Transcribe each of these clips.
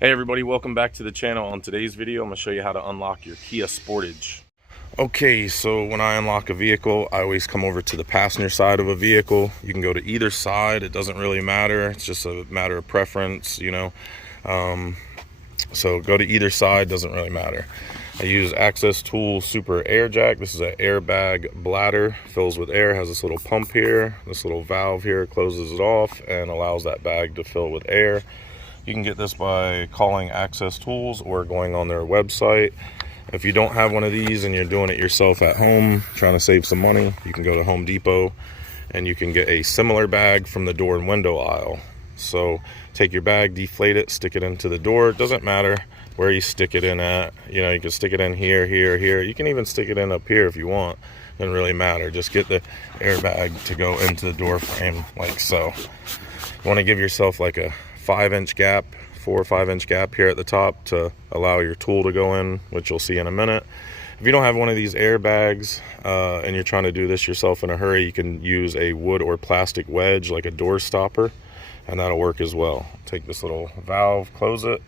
Hey everybody, welcome back to the channel. On today's video, I'm going to show you how to unlock your Kia Sportage. Okay, so when I unlock a vehicle, I always come over to the passenger side of a vehicle. You can go to either side, it doesn't really matter. It's just a matter of preference, you know. So go to either side, doesn't really matter. I use Access Tool Super Air Jack. This is an airbag bladder, fills with air, has this little pump here. This little valve here closes it off and allows that bag to fill with air. You can get this by calling Access Tools or going on their website. If you don't have one of these and you're doing it yourself at home, trying to save some money, you can go to Home Depot and you can get a similar bag from the door and window aisle. So take your bag, deflate it, stick it into the door. It doesn't matter where you stick it in at. You know, you can stick it in here, here, here. You can even stick it in up here if you want. Doesn't really matter. Just get the airbag to go into the door frame like so. You want to give yourself like a 5-inch gap, 4 or 5 inch gap here at the top to allow your tool to go in, which you'll see in a minute. If you don't have one of these airbags and you're trying to do this yourself in a hurry, you can use a wood or plastic wedge like a door stopper, and that'll work as well. Take this little valve, close it,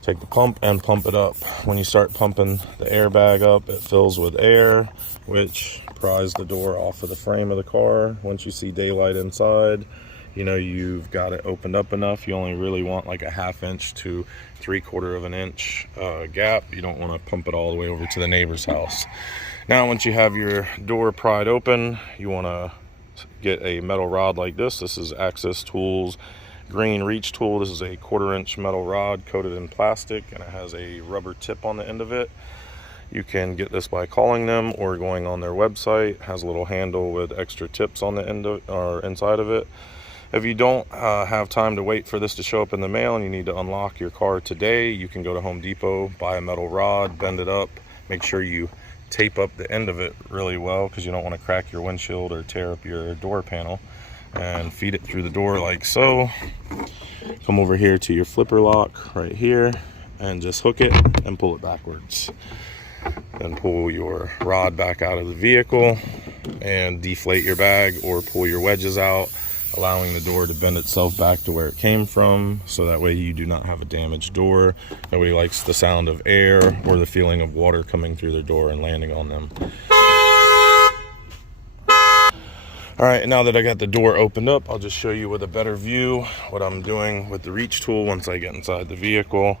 take the pump and pump it up. When you start pumping the airbag up, it fills with air, which pries the door off of the frame of the car. Once you see daylight inside, you know you've got it opened up enough. You only really want like a 1/2 inch to 3/4 of an inch gap. You don't want to pump it all the way over to the neighbor's house. Now once you have your door pried open, you want to get a metal rod like this. This is Access Tools green reach tool. This is a 1/4 inch metal rod coated in plastic, and it has a rubber tip on the end of it. You can get this by calling them or going on their website. It has a little handle with extra tips on the end of, or inside of it. If you don't have time to wait for this to show up in the mail and you need to unlock your car today, you can go to Home Depot, buy a metal rod, bend it up, make sure you tape up the end of it really well because you don't want to crack your windshield or tear up your door panel, and feed it through the door like so. Come over here to your flipper lock right here and just hook it and pull it backwards. Then pull your rod back out of the vehicle and deflate your bag or pull your wedges out, allowing the door to bend itself back to where it came from, so that way you do not have a damaged door. Nobody likes the sound of air or the feeling of water coming through their door and landing on them. All right, now that I got the door opened up, I'll just show you with a better view what I'm doing with the reach tool once I get inside the vehicle.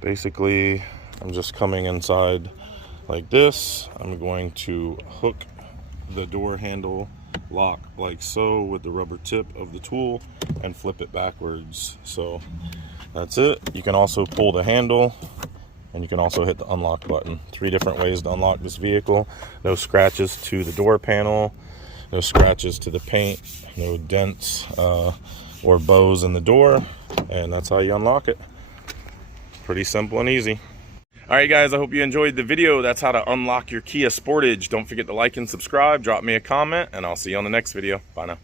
Basically, I'm just coming inside like this. I'm going to hook the door handle lock like so with the rubber tip of the tool and flip it backwards. So that's it. You can also pull the handle and you can also hit the unlock button. 3 different ways to unlock this vehicle. No scratches to the door panel, no scratches to the paint, no dents or bows in the door, and that's how you unlock it. Pretty simple and easy. Alright guys, I hope you enjoyed the video. That's how to unlock your Kia Sportage. Don't forget to like and subscribe, drop me a comment, and I'll see you on the next video. Bye now.